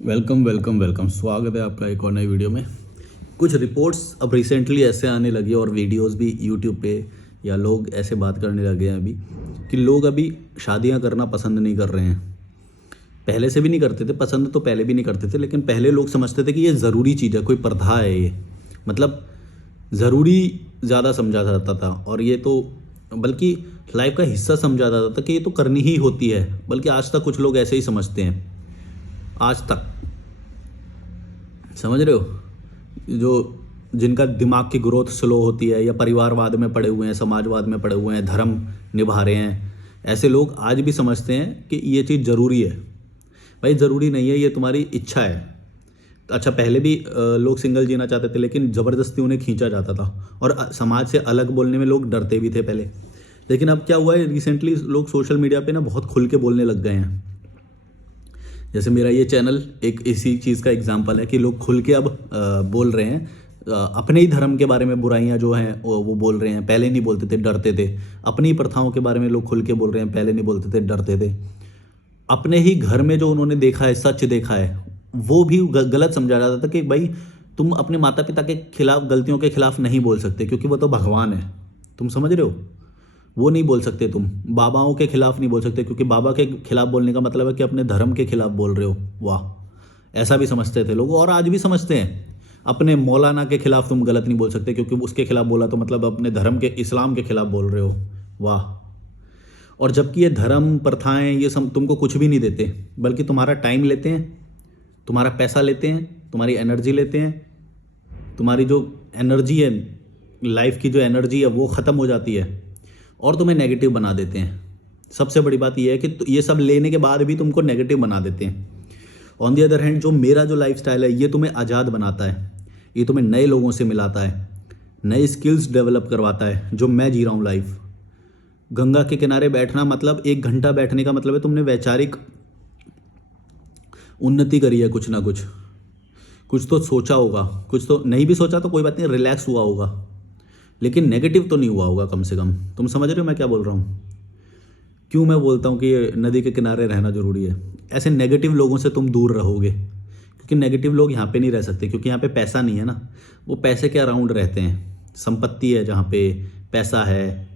Welcome welcome welcome, स्वागत है आपका एक और नई वीडियो में। कुछ रिपोर्ट्स अब रिसेंटली ऐसे आने लगी और वीडियोस भी यूट्यूब पे या लोग ऐसे बात करने लगे हैं अभी कि लोग अभी शादियां करना पसंद नहीं कर रहे हैं। पहले से भी नहीं करते थे, पसंद तो पहले भी नहीं करते थे, लेकिन पहले लोग समझते थे कि ये ज़रूरी चीज़ है, कोई प्रथा है ये, मतलब ज़रूरी ज़्यादा समझा जाता था। और ये तो बल्कि लाइफ का हिस्सा समझा जाता था कि ये तो करनी ही होती है। बल्कि आज तक कुछ लोग ऐसे ही समझते हैं, आज तक। समझ रहे हो? जो जिनका दिमाग की ग्रोथ स्लो होती है या परिवारवाद में पड़े हुए हैं, समाजवाद में पड़े हुए हैं, धर्म निभा रहे हैं, ऐसे लोग आज भी समझते हैं कि ये चीज़ ज़रूरी है। भाई ज़रूरी नहीं है, ये तुम्हारी इच्छा है। अच्छा, पहले भी लोग सिंगल जीना चाहते थे, लेकिन ज़बरदस्ती उन्हें खींचा जाता था और समाज से अलग बोलने में लोग डरते भी थे पहले। लेकिन अब क्या हुआ है, रिसेंटली लोग सोशल मीडिया पे ना बहुत खुल के बोलने लग गए हैं। जैसे मेरा ये चैनल एक इसी चीज़ का एग्जाम्पल है कि लोग खुल के अब बोल रहे हैं। अपने ही धर्म के बारे में बुराइयां जो हैं वो बोल रहे हैं। पहले नहीं बोलते थे, डरते थे। अपनी प्रथाओं के बारे में लोग खुल के बोल रहे हैं, पहले नहीं बोलते थे, डरते थे। अपने ही घर में जो उन्होंने देखा है, सच देखा है, वो भी गलत समझा जाता था कि भाई तुम अपने माता पिता के खिलाफ, गलतियों के खिलाफ नहीं बोल सकते क्योंकि वो तो भगवान है। तुम समझ रहे हो? वो नहीं बोल सकते। तुम बाबाओं के खिलाफ नहीं बोल सकते क्योंकि बाबा के खिलाफ बोलने का मतलब है कि अपने धर्म के खिलाफ बोल रहे हो। वाह! ऐसा भी समझते थे लोग और आज भी समझते हैं। अपने मौलाना के खिलाफ तुम गलत नहीं बोल सकते क्योंकि उसके खिलाफ बोला तो मतलब अपने धर्म के, इस्लाम के खिलाफ बोल रहे हो। वाह! और जबकि ये धर्म, प्रथाएं, ये सब तुमको कुछ भी नहीं देते, बल्कि तुम्हारा टाइम लेते हैं, तुम्हारा पैसा लेते हैं, तुम्हारी एनर्जी लेते हैं। तुम्हारी जो एनर्जी है, लाइफ की जो एनर्जी है, वो ख़त्म हो जाती है और तुम्हें नेगेटिव बना देते हैं। सबसे बड़ी बात यह है कि ये सब लेने के बाद भी तुमको नेगेटिव बना देते हैं। ऑन दी अदर हैंड, जो मेरा जो लाइफस्टाइल है, ये तुम्हें आज़ाद बनाता है, ये तुम्हें नए लोगों से मिलाता है, नए स्किल्स डेवलप करवाता है। जो मैं जी रहा हूँ लाइफ, गंगा के किनारे बैठना मतलब 1 घंटा बैठने का मतलब है तुमने वैचारिक उन्नति करी है। कुछ ना कुछ, कुछ तो सोचा होगा, कुछ तो नहीं भी सोचा तो कोई बात नहीं, रिलैक्स हुआ होगा, लेकिन नेगेटिव तो नहीं हुआ होगा कम से कम। तुम समझ रहे हो मैं क्या बोल रहा हूँ? क्यों मैं बोलता हूँ कि नदी के किनारे रहना ज़रूरी है? ऐसे नेगेटिव लोगों से तुम दूर रहोगे, क्योंकि नेगेटिव लोग यहाँ पे नहीं रह सकते, क्योंकि यहाँ पे पैसा नहीं है ना। वो पैसे के अराउंड रहते हैं। संपत्ति है जहाँ पे, पैसा है,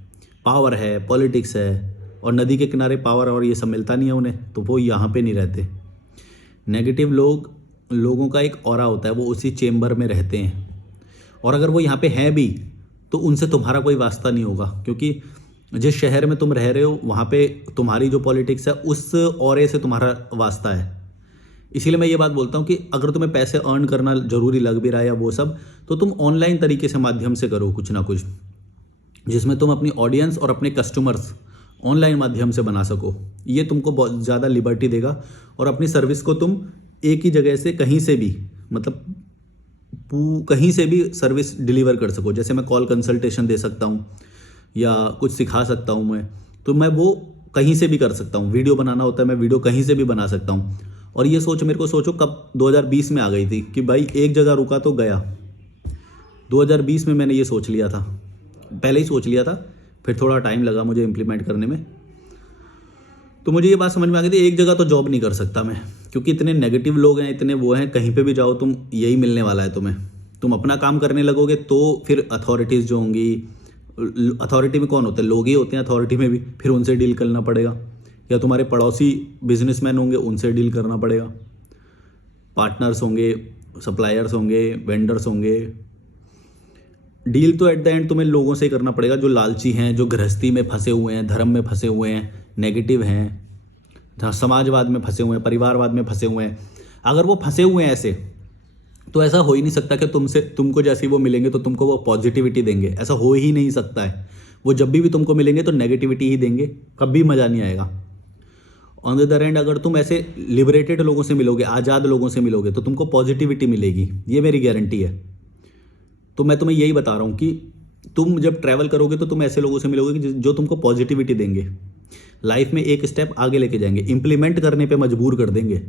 पावर है, पॉलिटिक्स है, और नदी के किनारे पावर और ये सब मिलता नहीं है उन्हें, तो वो यहाँ पे नहीं रहते। नेगेटिव लोगों का एक ऑरा होता है, वो उसी चेम्बर में रहते हैं। और अगर वो यहाँ पे हैं भी तो उनसे तुम्हारा कोई वास्ता नहीं होगा, क्योंकि जिस शहर में तुम रह रहे हो वहाँ पे तुम्हारी जो पॉलिटिक्स है, उस ऑरे से तुम्हारा वास्ता है। इसीलिए मैं ये बात बोलता हूँ कि अगर तुम्हें पैसे अर्न करना ज़रूरी लग भी रहा है या वो सब, तो तुम ऑनलाइन तरीके से माध्यम से करो कुछ ना कुछ, जिसमें तुम अपनी ऑडियंस और अपने कस्टमर्स ऑनलाइन माध्यम से बना सको। ये तुमको बहुत ज़्यादा लिबर्टी देगा और अपनी सर्विस को तुम एक ही जगह से, कहीं से भी, मतलब कहीं से भी सर्विस डिलीवर कर सको। जैसे मैं कॉल कंसल्टेशन दे सकता हूँ या कुछ सिखा सकता हूँ मैं, तो मैं वो कहीं से भी कर सकता हूँ। वीडियो बनाना होता है, मैं वीडियो कहीं से भी बना सकता हूँ। और ये सोच मेरे को, सोचो कब 2020 में आ गई थी कि भाई एक जगह रुका तो गया। 2020 में मैंने ये सोच लिया था, पहले ही सोच लिया था, फिर थोड़ा टाइम लगा मुझे इम्प्लीमेंट करने में। तो मुझे ये बात समझ में आ गई थी, एक जगह तो जॉब नहीं कर सकता मैं, क्योंकि इतने नेगेटिव लोग हैं, इतने वो हैं, कहीं पे भी जाओ तुम यही मिलने वाला है तुम्हें। तुम अपना काम करने लगोगे तो फिर अथॉरिटीज़ जो होंगी, अथॉरिटी में कौन होते हैं? लोग ही होते हैं अथॉरिटी में भी, फिर उनसे डील करना पड़ेगा। या तुम्हारे पड़ोसी बिजनेसमैन होंगे, उनसे डील करना पड़ेगा। पार्टनर्स होंगे, सप्लायर्स होंगे, वेंडर्स होंगे। डील तो एट द एंड तुम्हें लोगों से ही करना पड़ेगा जो लालची हैं, जो गृहस्थी में फंसे हुए हैं, धर्म में फंसे हुए हैं, नेगेटिव हैं, जहाँ समाजवाद में फंसे हुए हैं, परिवारवाद में फंसे हुए हैं। अगर वो फंसे हुए हैं ऐसे, तो ऐसा हो ही नहीं सकता कि तुमको जैसे वो मिलेंगे तो तुमको वो पॉजिटिविटी देंगे। ऐसा हो ही नहीं सकता है। वो जब भी तुमको मिलेंगे तो नेगेटिविटी ही देंगे, कभी मज़ा नहीं आएगा। ऑन द अदर हैंड, अगर तुम ऐसे लिबरेटेड लोगों से मिलोगे, आज़ाद लोगों से मिलोगे, तो तुमको पॉजिटिविटी मिलेगी, ये मेरी गारंटी है। तो मैं तुम्हें यही बता रहा हूँ कि तुम जब ट्रैवल करोगे तो तुम ऐसे लोगों से मिलोगे कि जो तुमको पॉजिटिविटी देंगे, लाइफ में एक स्टेप आगे लेके जाएंगे, इंप्लीमेंट करने पे मजबूर कर देंगे।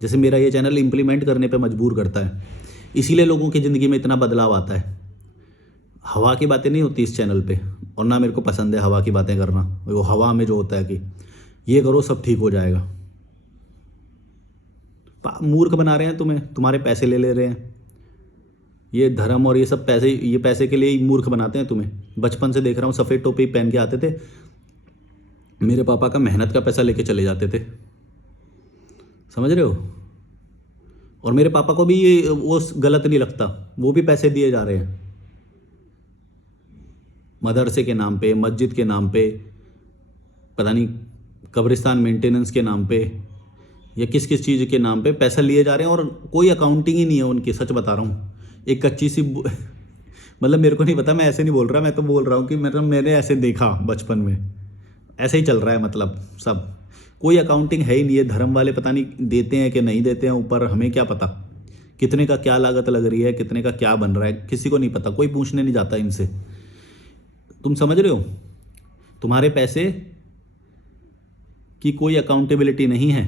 जैसे मेरा ये चैनल इंप्लीमेंट करने पे मजबूर करता है, इसीलिए लोगों की ज़िंदगी में इतना बदलाव आता है। हवा की बातें नहीं होती इस चैनल पे, और ना मेरे को पसंद है हवा की बातें करना। वो हवा में जो होता है कि ये करो सब ठीक हो जाएगा, मूर्ख बना रहे हैं तुम्हें, तुम्हारे पैसे ले ले रहे हैं। ये धर्म और ये सब पैसे, ये पैसे के लिए ही मूर्ख बनाते हैं तुम्हें। बचपन से देख रहा हूँ सफ़ेद टोपी पहन के आते थे, मेरे पापा का मेहनत का पैसा लेके चले जाते थे, समझ रहे हो। और मेरे पापा को भी ये वो गलत नहीं लगता, वो भी पैसे दिए जा रहे हैं मदरसे के नाम पे, मस्जिद के नाम पे, पता नहीं कब्रिस्तान मेंटेनेंस के नाम पे, या किस किस चीज़ के नाम पे पैसा लिए जा रहे हैं। और कोई अकाउंटिंग ही नहीं है उनकी, सच बता रहा हूँ। एक कच्ची सी मतलब मेरे को नहीं पता, मैं ऐसे नहीं बोल रहा, मैं तो बोल रहा हूँ कि मैंने ऐसे देखा बचपन में, ऐसे ही चल रहा है। मतलब सब कोई अकाउंटिंग है ही नहीं है। धर्म वाले पता नहीं देते हैं कि नहीं देते हैं ऊपर, हमें क्या पता कितने का क्या लागत लग रही है, कितने का क्या बन रहा है, किसी को नहीं पता, कोई पूछने नहीं जाता इनसे। तुम समझ रहे हो, तुम्हारे पैसे की कोई अकाउंटेबिलिटी नहीं है।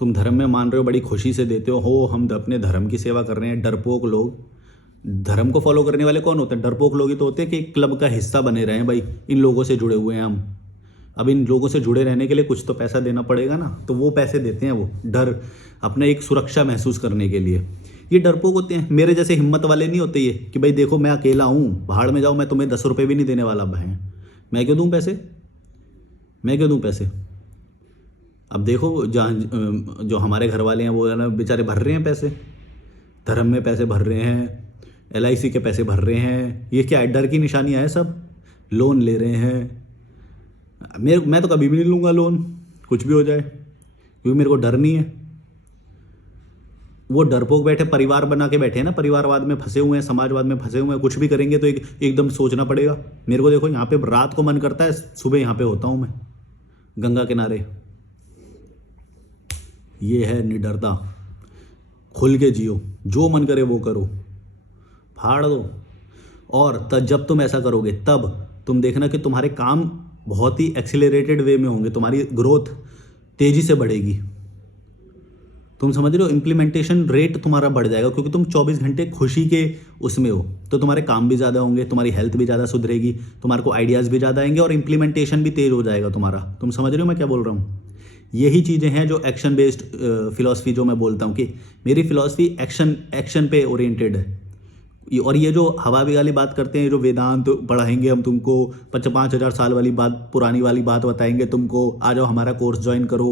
तुम धर्म में मान रहे हो, बड़ी खुशी से देते हो हम अपने धर्म की सेवा कर रहे हैं। डरपोक लोग, धर्म को फॉलो करने वाले कौन होते हैं? डरपोक लोग ही तो होते हैं कि क्लब का हिस्सा बने रहे हैं। भाई इन लोगों से जुड़े हुए हैं हम, अब इन लोगों से जुड़े रहने के लिए कुछ तो पैसा देना पड़ेगा ना, तो वो पैसे देते हैं, वो डर, अपने एक सुरक्षा महसूस करने के लिए। ये डरपोक होते हैं। मेरे जैसे हिम्मत वाले नहीं होते ये कि भाई देखो मैं अकेला हूँ, पहाड़ में जाओ, मैं तुम्हें 10 रुपये भी नहीं देने वाला भाई, मैं क्यों दूँ पैसे, मैं क्यों दूँ पैसे। अब देखो जहाँ जो हमारे घर वाले हैं वो है ना, बेचारे भर रहे हैं पैसे, धर्म में पैसे भर रहे हैं, LIC के पैसे भर रहे हैं। ये क्या है, डर की निशानियाँ हैं सब, लोन ले रहे हैं। मैं तो कभी भी नहीं लूँगा लोन, कुछ भी हो जाए, क्योंकि मेरे को डर नहीं है। वो डरपोक बैठे, परिवार बना के बैठे हैं ना, परिवारवाद में फंसे हुए हैं, समाजवाद में फंसे हुए हैं। कुछ भी करेंगे तो एकदम सोचना पड़ेगा। मेरे को देखो यहाँ पे रात को मन करता है, सुबह यहाँ पे होता हूँ मैं गंगा किनारे। ये है निडरता, खुल के जियो, जो मन करे वो करो, फाड़ दो। और जब तुम ऐसा करोगे तब तुम देखना कि तुम्हारे काम बहुत ही एक्सीलरेटेड वे में होंगे, तुम्हारी ग्रोथ तेज़ी से बढ़ेगी। तुम समझ रहे हो, इम्प्लीमेंटेशन रेट तुम्हारा बढ़ जाएगा, क्योंकि तुम 24 घंटे खुशी के उसमें हो, तो तुम्हारे काम भी ज़्यादा होंगे, तुम्हारी हेल्थ भी ज़्यादा सुधरेगी, तुम्हारे को आइडियाज़ भी ज़्यादा आएंगे और इम्प्लीमेंटेशन भी तेज़ हो जाएगा तुम्हारा। तुम समझ रहे हो मैं क्या बोल रहा हूँ। यही चीज़ें हैं जो एक्शन बेस्ड फिलॉसफी, जो मैं बोलता हूँ कि मेरी फिलॉसफी एक्शन पे ओरिएंटेड है। और ये जो हवावी वाली बात करते हैं, जो वेदांत पढ़ाएंगे हम तुमको, 5,000 साल वाली बात, पुरानी वाली बात बताएंगे तुमको, आ जाओ हमारा कोर्स ज्वाइन करो,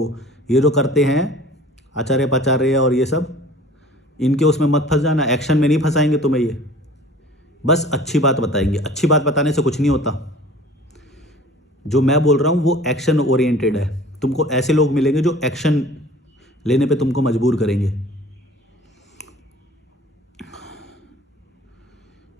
ये जो करते हैं आचार्य पाचार्य और ये सब, इनके उसमें मत फंस जाना। एक्शन में नहीं फंसाएंगे तुम्हें ये, बस अच्छी बात बताएंगे। अच्छी बात बताने से कुछ नहीं होता। जो मैं बोल रहा हूँ वो एक्शन ओरिएंटेड है। तुमको ऐसे लोग मिलेंगे जो एक्शन लेने पे तुमको मजबूर करेंगे।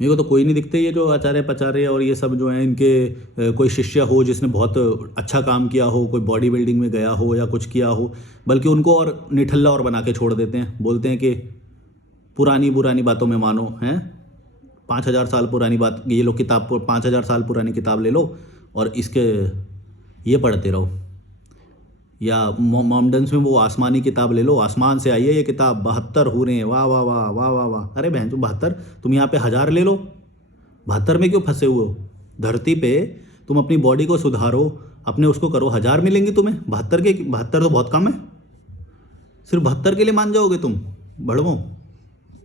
मेरे को तो कोई नहीं दिखते ये जो आचार्य पचार्य और ये सब जो हैं, इनके कोई शिष्य हो जिसने बहुत अच्छा काम किया हो, कोई बॉडी बिल्डिंग में गया हो या कुछ किया हो, बल्कि उनको और निठल्ला और बना के छोड़ देते हैं। बोलते हैं कि पुरानी बातों में मानो, हैं 5,000 साल पुरानी बात, ये लो किताब, 5,000 साल पुरानी किताब ले लो और इसके ये पढ़ते रहो। या मोमडन्स में वो आसमानी किताब ले लो, आसमान से आई है ये किताब, 72 हूरें हैं, वाह वाह वाह वाह वाह वाह। अरे बहन जो 72, तुम यहाँ पे 1000 ले लो, 72 में क्यों फंसे हुए हो। धरती पे तुम अपनी बॉडी को सुधारो, अपने उसको करो, 1000 मिलेंगे तुम्हें। 72 तो बहुत कम है, सिर्फ 72 के लिए मान जाओगे तुम बड़वो,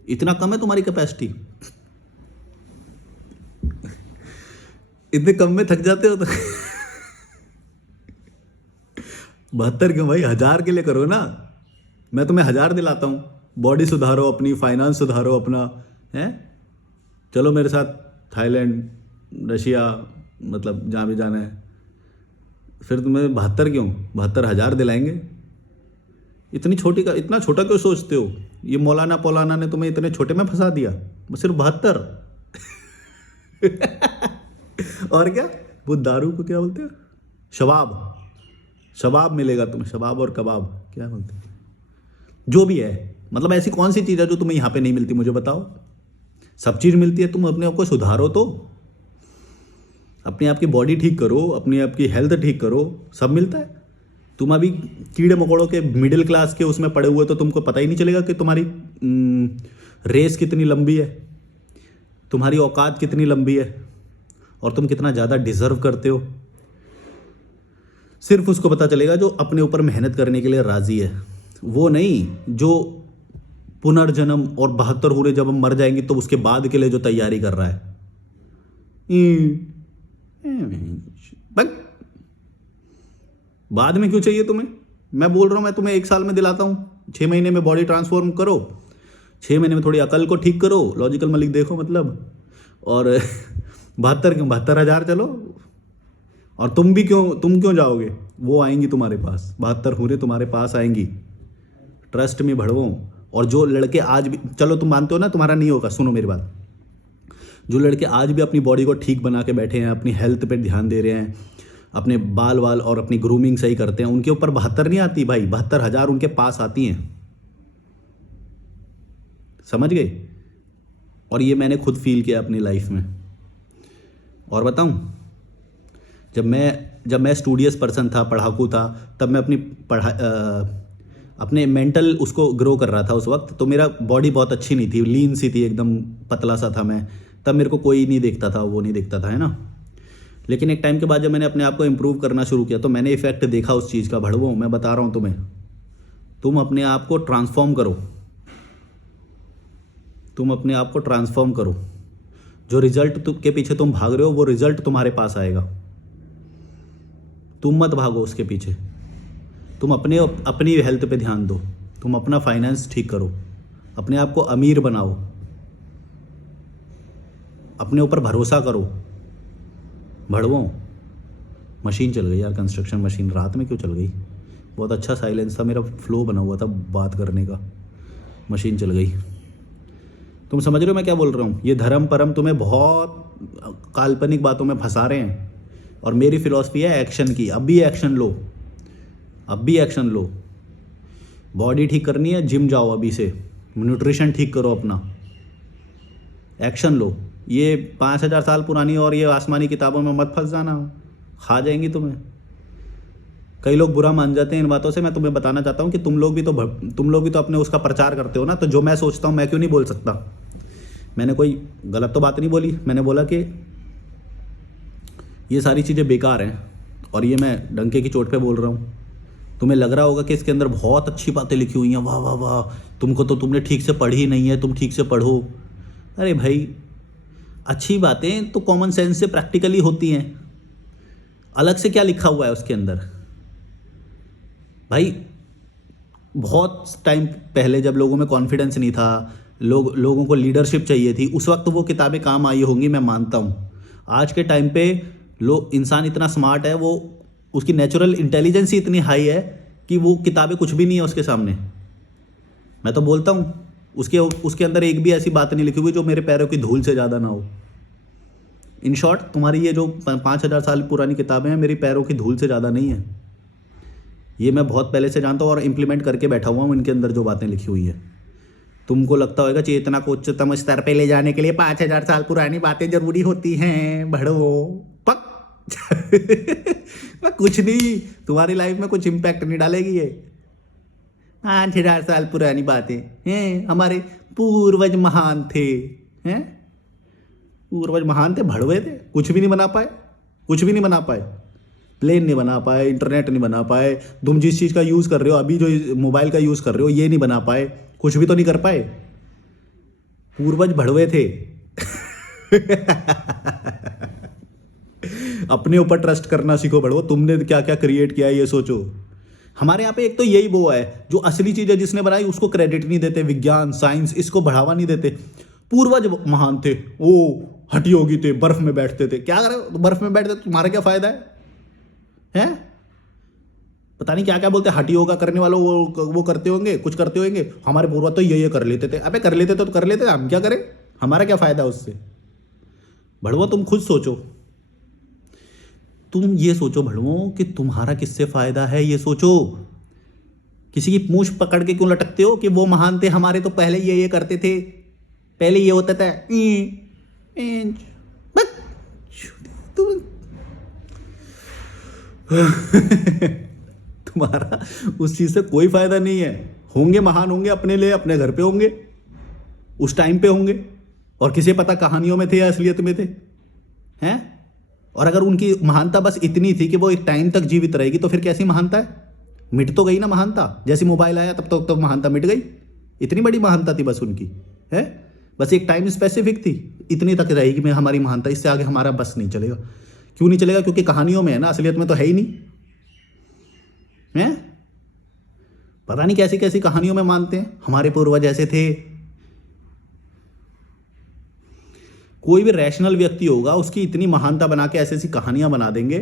इतना कम है तुम्हारी कैपेसिटी। इतने कम में थक जाते हो तो 72 क्यों भाई, 1000 के लिए करो ना। मैं तुम्हें 1000 दिलाता हूँ, बॉडी सुधारो अपनी, फाइनेंस सुधारो अपना, है चलो मेरे साथ थाईलैंड, रशिया, मतलब जहाँ भी जाना है। फिर तुम्हें 72 क्यों, 72,000 दिलाएंगे। इतनी छोटी का, इतना छोटा क्यों सोचते हो। ये मौलाना पौलाना ने तुम्हें इतने छोटे में फंसा दिया, सिर्फ 72। और क्या, वो दारू को क्या बोलते हैं, शबाब मिलेगा तुम्हें, शबाब और कबाब क्या बोलते हैं, जो भी है। मतलब ऐसी कौन सी चीज़ है जो तुम्हें यहाँ पे नहीं मिलती, मुझे बताओ। सब चीज़ मिलती है, तुम अपने आप को सुधारो, तो अपने आप की बॉडी ठीक करो, अपनी आप की हेल्थ ठीक करो, सब मिलता है। तुम अभी कीड़े मकोड़ों के मिडिल क्लास के उसमें पड़े हुए, तो तुमको पता ही नहीं चलेगा कि तुम्हारी रेस कितनी लंबी है, तुम्हारी औकात कितनी लंबी है और तुम कितना ज़्यादा डिजर्व करते हो। सिर्फ उसको पता चलेगा जो अपने ऊपर मेहनत करने के लिए राज़ी है। वो नहीं जो पुनर्जन्म और 72 हुए जब हम मर जाएंगे तो उसके बाद के लिए जो तैयारी कर रहा है। बक, बाद में क्यों चाहिए तुम्हें? मैं बोल रहा हूं, मैं तुम्हें 1 साल में दिलाता हूं। 6 महीने में बॉडी ट्रांसफॉर्म करो, 6 महीने में थोड़ी अकल को ठीक करो, लॉजिकल मलिक देखो मतलब, और 72,000 चलो। और तुम क्यों जाओगे? वो आएंगी तुम्हारे पास, 72 हुए तुम्हारे पास आएंगी, ट्रस्ट में भड़वो। और जो लड़के आज भी, चलो तुम मानते हो ना तुम्हारा नहीं होगा, सुनो मेरी बात, जो लड़के आज भी अपनी बॉडी को ठीक बना के बैठे हैं, अपनी हेल्थ पे ध्यान दे रहे हैं, अपने बाल वाल और अपनी ग्रूमिंग सही करते हैं, उनके ऊपर 72 नहीं आती भाई, 72,000 उनके पास आती हैं। समझ गए? और ये मैंने खुद फील किया अपनी लाइफ में। और बताऊं, जब मैं स्टूडियस पर्सन था, पढ़ाकू था, तब मैं अपने मेंटल उसको ग्रो कर रहा था उस वक्त। तो मेरा बॉडी बहुत अच्छी नहीं थी, लीन सी थी, एकदम पतला सा था मैं। तब मेरे को कोई नहीं देखता था, वो नहीं देखता था, है ना। लेकिन एक टाइम के बाद जब मैंने अपने आप को इम्प्रूव करना शुरू किया तो मैंने इफेक्ट देखा उस चीज़ का। भड़वो, मैं बता रहा हूँ तुम्हें, तुम अपने आप को ट्रांसफॉर्म करो, तुम अपने आप को ट्रांसफॉर्म करो। जो रिजल्ट के पीछे तुम भाग रहे हो वो रिजल्ट तुम्हारे पास आएगा। तुम मत भागो उसके पीछे, तुम अपनी हेल्थ पे ध्यान दो, तुम अपना फाइनेंस ठीक करो, अपने आप को अमीर बनाओ, अपने ऊपर भरोसा करो। भड़वो, मशीन चल गई यार, कंस्ट्रक्शन मशीन। रात में क्यों चल गई? बहुत अच्छा साइलेंस था, मेरा फ्लो बना हुआ था बात करने का, मशीन चल गई। तुम समझ रहे हो मैं क्या बोल रहा हूँ? ये धर्म परम तुम्हें बहुत काल्पनिक बातों में फंसा रहे हैं। और मेरी फिलॉसफी है एक्शन की। अब भी एक्शन लो, अब भी एक्शन लो। बॉडी ठीक करनी है, जिम जाओ अभी से, न्यूट्रिशन ठीक करो अपना, एक्शन लो। ये 5,000 साल पुरानी और ये आसमानी किताबों में मत फंस जाना, खा जाएंगी तुम्हें। कई लोग बुरा मान जाते हैं इन बातों से। मैं तुम्हें बताना चाहता हूँ कि तुम लोग भी तो अपने उसका प्रचार करते हो ना। तो जो मैं सोचता हूँ मैं क्यों नहीं बोल सकता? मैंने कोई गलत तो बात नहीं बोली। मैंने बोला कि ये सारी चीज़ें बेकार हैं और ये मैं डंके की चोट पे बोल रहा हूँ। तुम्हें लग रहा होगा कि इसके अंदर बहुत अच्छी बातें लिखी हुई हैं, वाह वाह वाह, तुमने ठीक से पढ़ी नहीं है, तुम ठीक से पढ़ो। अरे भाई, अच्छी बातें तो कॉमन सेंस से प्रैक्टिकली होती हैं, अलग से क्या लिखा हुआ है उसके अंदर? भाई बहुत टाइम पहले जब लोगों में कॉन्फिडेंस नहीं था, लोगों को लीडरशिप चाहिए थी, उस वक्त वो किताबें काम आई होंगी, मैं मानता हूँ। आज के टाइम पे इंसान इतना स्मार्ट है, वो उसकी नेचुरल इंटेलिजेंस ही इतनी हाई है कि वो किताबें कुछ भी नहीं है उसके सामने। मैं तो बोलता हूँ उसके अंदर एक भी ऐसी बात नहीं लिखी हुई जो मेरे पैरों की धूल से ज़्यादा ना हो। इन शॉर्ट, तुम्हारी ये जो 5,000 साल पुरानी किताबें हैं मेरी पैरों की धूल से ज़्यादा नहीं है। ये मैं बहुत पहले से जानता हूँ और इम्प्लीमेंट करके बैठा हुआ हूँ इनके अंदर जो बातें लिखी हुई है। तुमको लगता होगा चेतना को उच्चतम स्तर पे ले जाने के लिए 5,000 साल पुरानी बातें जरूरी होती हैं। भड़ो पक कुछ नहीं, तुम्हारी लाइफ में कुछ इम्पैक्ट नहीं डालेगी ये 5,000 साल पुरानी बातें हैं। हमारे पूर्वज महान थे, हैं? पूर्वज महान थे, भड़वे थे, कुछ भी नहीं बना पाए, कुछ भी नहीं बना पाए। प्लेन नहीं बना पाए, इंटरनेट नहीं बना पाए, तुम जिस चीज़ का यूज़ कर रहे हो अभी, जो मोबाइल का यूज़ कर रहे हो, ये नहीं बना पाए, कुछ भी तो नहीं कर पाए। पूर्वज भड़वे थे। अपने ऊपर ट्रस्ट करना सीखो भड़वो। तुमने क्या क्या क्रिएट किया है ये सोचो। हमारे यहाँ पे एक तो यही वो है जो असली चीज़ है जिसने बनाई उसको क्रेडिट नहीं देते, विज्ञान साइंस इसको बढ़ावा नहीं देते। पूर्वज महान थे, वो हठयोगी थे, बर्फ में बैठते थे। क्या करे, तो बर्फ में बैठते, तुम्हारा क्या फायदा है? पता नहीं क्या क्या बोलते, हठी योगा करने वालों वो करते होंगे, कुछ करते होंगे। हमारे पूर्वज तो ये कर लेते थे। अबे कर लेते तो कर लेते, हम क्या करें? हमारा क्या फायदा उससे? भड़वो तुम खुद सोचो, तुम ये सोचो भड़वो कि तुम्हारा किससे फायदा है, ये सोचो। किसी की पूंछ पकड़ के क्यों लटकते हो कि वो महान थे, हमारे तो पहले ये करते थे, पहले ये होता था। तुम्हारा उस चीज से कोई फायदा नहीं है। होंगे महान, होंगे अपने लिए, अपने घर पे होंगे, उस टाइम पे होंगे, और किसे पता कहानियों में थे या असलियत में थे, हैं? और अगर उनकी महानता बस इतनी थी कि वो एक टाइम तक जीवित रहेगी तो फिर कैसी महानता है? मिट तो गई ना महानता, जैसे मोबाइल आया तब तो महानता मिट गई। इतनी बड़ी महानता थी बस उनकी, है बस एक टाइम स्पेसिफिक थी, इतनी तक रहेगी में हमारी महानता, इससे आगे हमारा बस नहीं चलेगा। क्यों नहीं चलेगा? क्योंकि कहानियों में है ना, असलियत में तो है ही नहीं है। पता नहीं कैसी कैसी कहानियों में मानते हैं हमारे पूर्वज ऐसे थे। कोई भी रैशनल व्यक्ति होगा उसकी इतनी महानता बना के ऐसी ऐसी कहानियां बना देंगे।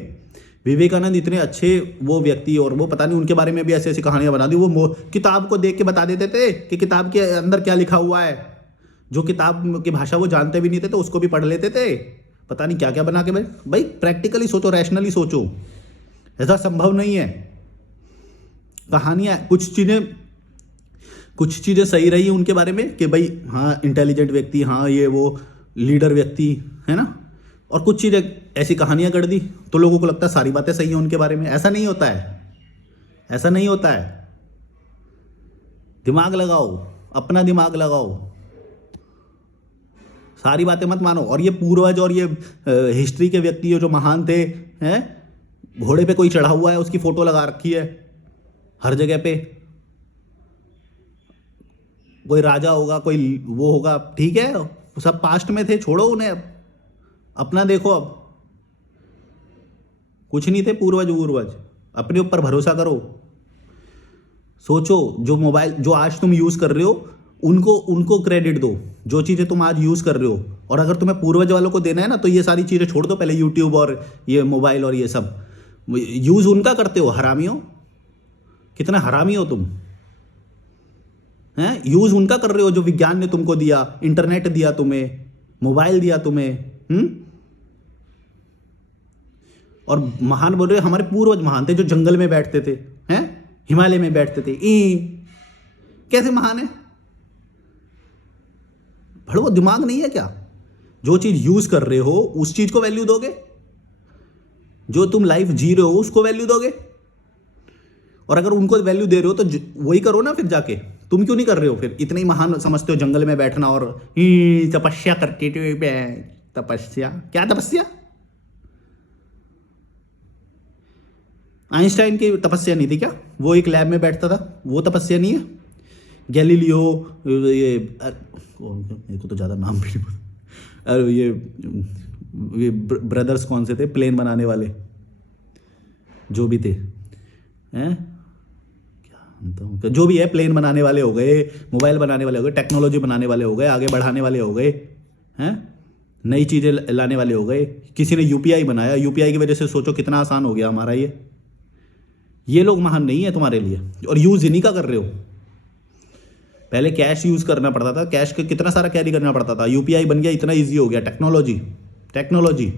विवेकानंद इतने अच्छे वो व्यक्ति, और वो पता नहीं उनके बारे में भी ऐसी ऐसी कहानियां बना दी। वो किताब को देख के बता देते थे कि किताब के अंदर क्या लिखा हुआ है। जो किताब की भाषा वो जानते भी नहीं थे तो उसको भी पढ़ लेते थे। पता नहीं क्या क्या बना के। भाई प्रैक्टिकली सोचो, रैशनली सोचो, ऐसा संभव नहीं है। कहानियां कुछ चीज़ें सही रही उनके बारे में कि भाई हाँ इंटेलिजेंट व्यक्ति, हाँ ये वो लीडर व्यक्ति है ना, और कुछ चीज़ें ऐसी कहानियां कर दी तो लोगों को लगता है सारी बातें सही हैं उनके बारे में। ऐसा नहीं होता है, ऐसा नहीं होता है। दिमाग लगाओ, अपना दिमाग लगाओ, सारी बातें मत मानो। और ये पूर्वज और ये हिस्ट्री के व्यक्ति जो महान थे, हैं घोड़े पे कोई चढ़ा हुआ है उसकी फोटो लगा रखी है हर जगह पे। कोई राजा होगा, कोई वो होगा, ठीक है, सब पास्ट में थे, छोड़ो उन्हें, अपना देखो। अब कुछ नहीं थे पूर्वज, अपने ऊपर भरोसा करो। सोचो, जो मोबाइल जो आज तुम यूज कर रहे हो उनको क्रेडिट दो, जो चीजें तुम आज यूज कर रहे हो। और अगर तुम्हें पूर्वज वालों को देना है ना तो ये सारी चीजें छोड़ दो पहले, यूट्यूब और ये मोबाइल और ये सब यूज उनका करते हो। हरामियों, कितना हरामी हो तुम, हैं? यूज उनका कर रहे हो जो विज्ञान ने तुमको दिया, इंटरनेट दिया तुम्हें, मोबाइल दिया तुम्हें। और महान बोल रहे हो, हमारे पूर्वज महान थे जो जंगल में बैठते थे, हैं हिमालय में बैठते थे। कैसे महान है? भड़ो दिमाग नहीं है क्या? जो चीज यूज कर रहे हो उस चीज को वैल्यू दोगे, जो तुम लाइफ जी रहे हो उसको वैल्यू दोगे। और अगर उनको वैल्यू दे रहे हो तो वही करो ना फिर जाके। तुम क्यों नहीं कर रहे हो फिर? इतने ही महान समझते हो जंगल में बैठना और तपस्या करते थे। तपस्या? क्या तपस्या? आइंस्टाइन की तपस्या नहीं थी क्या? वो एक लैब में बैठता था, वो तपस्या नहीं है? गैलीलियो, मेरे को तो ज़्यादा नाम भी नहीं पता। अरे ये ब्रदर्स कौन से थे प्लेन बनाने वाले, जो भी थे, हैं क्या, जो भी है, प्लेन बनाने वाले हो गए, मोबाइल बनाने वाले हो गए, टेक्नोलॉजी बनाने वाले हो गए, आगे बढ़ाने वाले हो गए, हैं नई चीज़ें लाने वाले हो गए। किसी ने यूपीआई बनाया, यूपीआई की वजह से सोचो कितना आसान हो गया हमारा ये लोग महान नहीं है तुम्हारे लिए, और यूज इन्हीं का कर रहे हो। पहले कैश यूज करना पड़ता था, कैश के कितना सारा कैरी करना पड़ता था, यूपीआई बन गया, इतना इजी हो गया। टेक्नोलॉजी।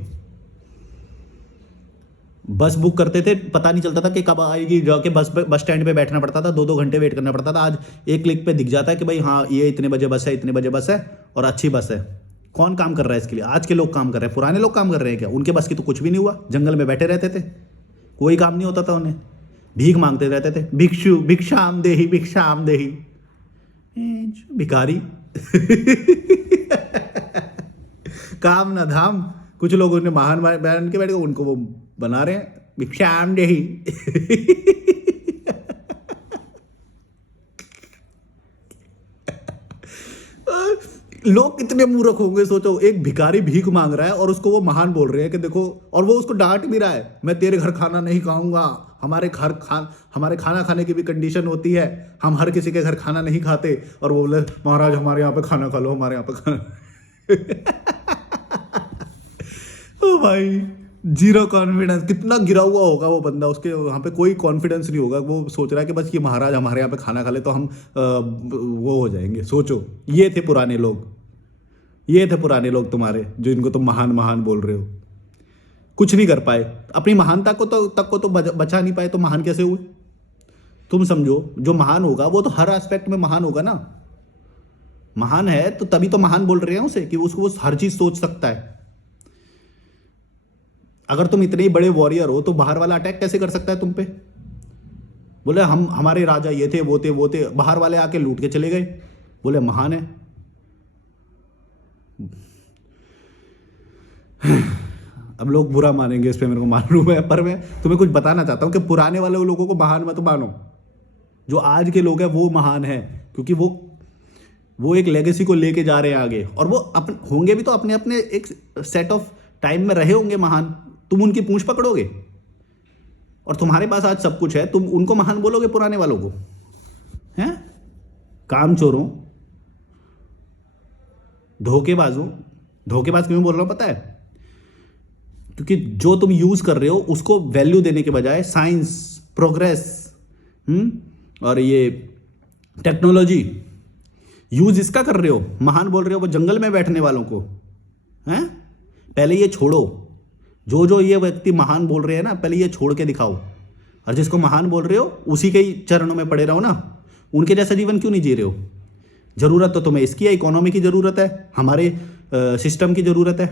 बस बुक करते थे, पता नहीं चलता था कि कब आएगी, जाके बस स्टैंड पे बैठना पड़ता था, 2-2 घंटे वेट करना पड़ता था। आज एक क्लिक पे दिख जाता है कि भाई हाँ ये इतने बजे बस है, इतने बजे बस है, और अच्छी बस है। कौन काम कर रहा है इसके लिए? आज के लोग काम कर रहे हैं, पुराने लोग काम कर रहे हैं क्या? उनके बस की तो कुछ भी नहीं हुआ, जंगल में बैठे रहते थे, कोई काम नहीं होता था उन्हें, भीख मांगते रहते थे। भिक्षाम देही भिखारी। काम ना धाम। कुछ लोग उन्हें महान बन के बैठे, उनको वो बना रहे हैं भिक्षाम देही। लोग कितने मूर्ख होंगे सोचो, एक भिखारी भीख मांग रहा है और उसको वो महान बोल रहे हैं कि देखो, और वो उसको डांट भी रहा है, मैं तेरे घर खाना नहीं खाऊंगा, हमारे खाना खाने की भी कंडीशन होती है, हम हर किसी के घर खाना नहीं खाते। और वो बोले महाराज हमारे यहाँ पे खाना खा लो, हमारे यहाँ पे खाना। ओ भाई, जीरो कॉन्फिडेंस। कितना गिरा हुआ होगा वो बंदा, उसके वहाँ पे कोई कॉन्फिडेंस नहीं होगा। वो सोच रहा है कि बस ये महाराज हमारे यहाँ पे खाना खा ले तो हम वो हो जाएंगे। सोचो, ये थे पुराने लोग तुम्हारे, जो इनको तुम महान बोल रहे हो। कुछ नहीं कर पाए, अपनी महानता को तो बचा नहीं पाए, तो महान कैसे हुए? तुम समझो, जो महान होगा वो तो हर एस्पेक्ट में महान होगा ना। महान है तो तभी तो महान बोल रहे हैं उसे, कि उसको वो हर चीज सोच सकता है। अगर तुम इतने ही बड़े वॉरियर हो तो बाहर वाला अटैक कैसे कर सकता है तुम पे? बोले हमारे राजा ये थे, वो थे, बाहर वाले आके लूट के चले गए, बोले महान है। अब लोग बुरा मानेंगे इस पे, मेरे को मालूम है, पर मैं तुम्हें कुछ बताना चाहता हूँ कि पुराने वाले लोगों को महान मत मानो। जो आज के लोग हैं वो महान है, क्योंकि वो एक लेगेसी को लेके जा रहे हैं आगे, और वो होंगे भी तो अपने अपने एक सेट ऑफ टाइम में रहे होंगे महान। तुम उनकी पूंछ पकड़ोगे, और तुम्हारे पास आज सब कुछ है, तुम उनको महान बोलोगे पुराने वालों को? हैं कामचोरों, धोखेबाजों। धोखेबाज क्यों बोल रहा हूं पता है? क्योंकि जो तुम यूज कर रहे हो उसको वैल्यू देने के बजाय साइंस, प्रोग्रेस, और ये टेक्नोलॉजी यूज इसका कर रहे हो, महान बोल रहे हो वो जंगल में बैठने वालों को। हैं पहले ये छोड़ो, जो ये व्यक्ति महान बोल रहे हैं ना, पहले ये छोड़ के दिखाओ, और जिसको महान बोल रहे हो उसी के ही चरणों में पड़े रहो ना। उनके जैसा जीवन क्यों नहीं जी रहे हो? जरूरत तो तुम्हें इसकी है, इकोनॉमी की जरूरत है, हमारे सिस्टम की जरूरत है।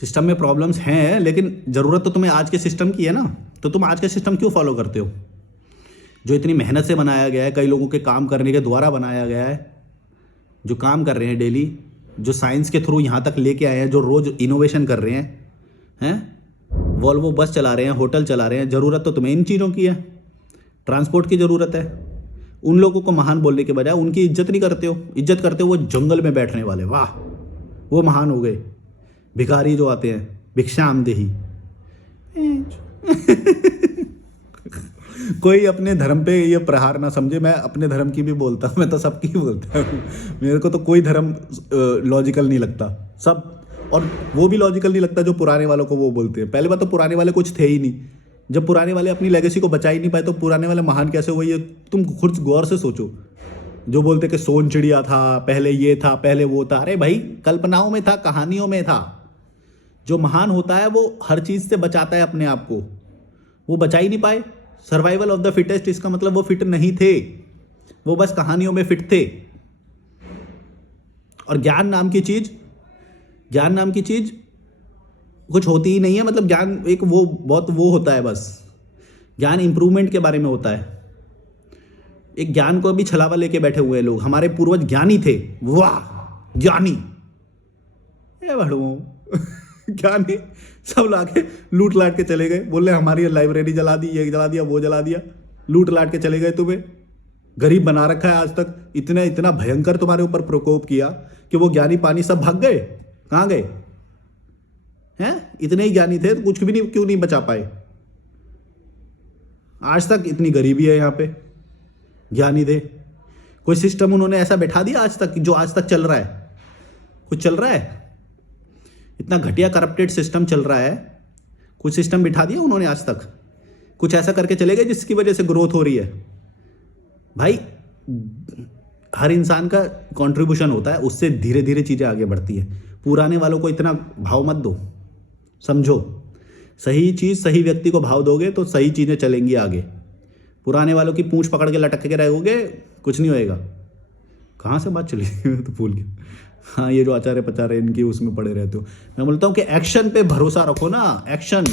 सिस्टम में प्रॉब्लम्स हैं, लेकिन जरूरत तो तुम्हें आज के सिस्टम की है ना। तो तुम आज का सिस्टम क्यों फॉलो करते हो, जो इतनी मेहनत से बनाया गया है, कई लोगों के काम करने के द्वारा बनाया गया है, जो काम कर रहे हैं डेली, जो साइंस के थ्रू यहाँ तक लेके आए हैं, जो रोज इनोवेशन कर रहे हैं, वॉल्वो बस चला रहे हैं, होटल चला रहे हैं। ज़रूरत तो तुम्हें इन चीज़ों की है, ट्रांसपोर्ट की ज़रूरत है। उन लोगों को महान बोलने के बजाय उनकी इज्जत नहीं करते हो। इज्जत करते हो वो जंगल में बैठने वाले, वाह वो महान हो गए। भिखारी जो आते हैं, भिक्षामदेही। कोई अपने धर्म पे ये प्रहार ना समझे, मैं अपने धर्म की भी बोलता हूँ, मैं तो सबकी ही बोलता हूँ। मेरे को तो कोई धर्म लॉजिकल नहीं लगता, सब, और वो भी लॉजिकल नहीं लगता जो पुराने वालों को वो बोलते हैं। पहली बात तो पुराने वाले कुछ थे ही नहीं। जब पुराने वाले अपनी लेगेसी को बचा ही नहीं पाए तो पुराने वाले महान कैसे हुए? ये तुम खुद गौर से सोचो। जो बोलते कि सोन चिड़िया था, पहले ये था, पहले वो था, अरे भाई कल्पनाओं में था, कहानियों में था। जो महान होता है वो हर चीज़ से बचाता है अपने आप को, वो बचा ही नहीं पाए। सर्वाइवल ऑफ द फिटेस्ट, इसका मतलब वो फिट नहीं थे, वो बस कहानियों में फिट थे। और ज्ञान नाम की चीज कुछ होती ही नहीं है। मतलब ज्ञान एक वो बहुत वो होता है, बस ज्ञान इंप्रूवमेंट के बारे में होता है। एक ज्ञान को भी छलावा लेके बैठे हुए लोग, हमारे पूर्वज ज्ञानी थे, वाह ज्ञानी, ये भड़ुओं ज्ञानी सब लाके लूट लाट के चले गए। बोले हमारी लाइब्रेरी जला दी, ये जला दिया, वो जला दिया, लूट लाट के चले गए। तुम्हें गरीब बना रखा है आज तक। इतना भयंकर तुम्हारे ऊपर प्रकोप किया कि वो ज्ञानी पानी सब भाग गए। कहाँ गए हैं? इतने ही ज्ञानी थे तो कुछ भी नहीं, क्यों नहीं बचा पाए? आज तक इतनी गरीबी है यहाँ पे। ज्ञानी थे, कोई सिस्टम उन्होंने ऐसा बैठा दिया आज तक जो आज तक चल रहा है? कुछ चल रहा है? इतना घटिया करप्टेड सिस्टम चल रहा है, कुछ सिस्टम बिठा दिया उन्होंने आज तक? कुछ ऐसा करके चले गए जिसकी वजह से ग्रोथ हो रही है? भाई हर इंसान का कंट्रीब्यूशन होता है, उससे धीरे धीरे चीज़ें आगे बढ़ती है। पुराने वालों को इतना भाव मत दो, समझो। सही चीज़ सही व्यक्ति को भाव दोगे तो सही चीज़ें चलेंगी आगे। पुराने वालों की पूंछ पकड़ के लटक के रहोगे, कुछ नहीं होएगा। कहाँ से बात चली मैं तो भूल गया। हाँ, ये जो आचार्य पचारे इनकी उसमें पड़े रहते हो। मैं बोलता हूँ कि एक्शन पे भरोसा रखो ना। एक्शन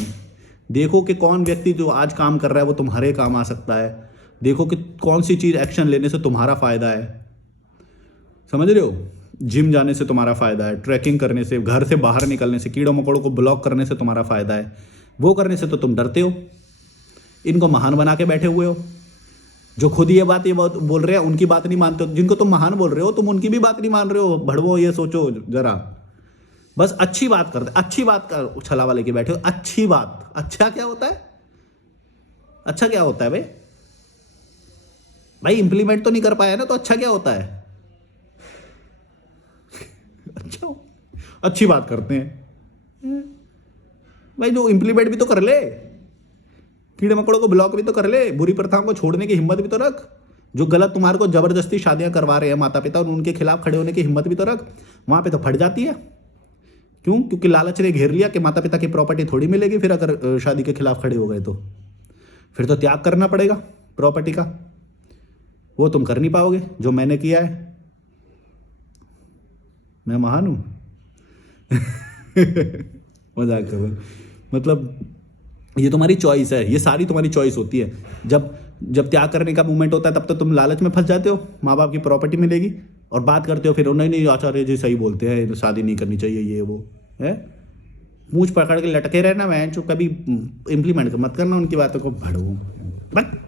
देखो कि कौन व्यक्ति जो आज काम कर रहा है वो तुम्हारे काम आ सकता है। देखो कि कौन सी चीज़ एक्शन लेने से तुम्हारा फ़ायदा है। समझ रहे हो? जिम जाने से तुम्हारा फ़ायदा है, ट्रैकिंग करने से, घर से बाहर निकलने से, कीड़ों मकोड़ों को ब्लॉक करने से तुम्हारा फ़ायदा है। वो करने से तो तुम डरते हो। इनको महान बना के बैठे हुए हो। जो खुद ये बात बोल रहे हैं उनकी बात नहीं मानते हो। जिनको तुम महान बोल रहे हो तुम उनकी भी बात नहीं मान रहे हो। भड़वो, ये सोचो जरा। बस अच्छी बात करते, अच्छी बात का छलावा लेके बैठे हो। अच्छी बात, अच्छा क्या होता है? अच्छा क्या होता है भाई? इंप्लीमेंट तो नहीं कर पाया ना, तो अच्छा क्या होता है? अच्छा, अच्छी बात करते हैं भाई। जो इंप्लीमेंट भी तो कर ले, कीड़े मकोड़ों को ब्लॉक भी तो कर ले, बुरी प्रथाओं को छोड़ने की हिम्मत भी तो रख। जो गलत तुम्हारे को जबरदस्ती शादियां करवा रहे हैं माता पिता, उनके खिलाफ खड़े होने की हिम्मत भी तो रख। वहां पे तो फट जाती है। क्यों? क्योंकि लालच ने घेर लिया कि माता पिता की प्रॉपर्टी थोड़ी मिलेगी फिर अगर शादी के खिलाफ खड़े हो गए तो। फिर तो त्याग करना पड़ेगा प्रॉपर्टी का। वो तुम कर नहीं पाओगे जो मैंने किया है। मैं महान हूं? मजाक कर रहा हूं। मतलब ये तुम्हारी चॉइस है, ये सारी तुम्हारी चॉइस होती है। जब त्याग करने का मूवमेंट होता है तब तो तुम लालच में फंस जाते हो, माँ बाप की प्रॉपर्टी मिलेगी, और बात करते हो फिर नहीं आचार्य जी सही बोलते हैं, तो शादी नहीं करनी चाहिए, ये वो है। पूंछ पकड़ के लटके रहना, मैं जो कभी इम्प्लीमेंट मत करना उनकी बातों को, भड़ू बस।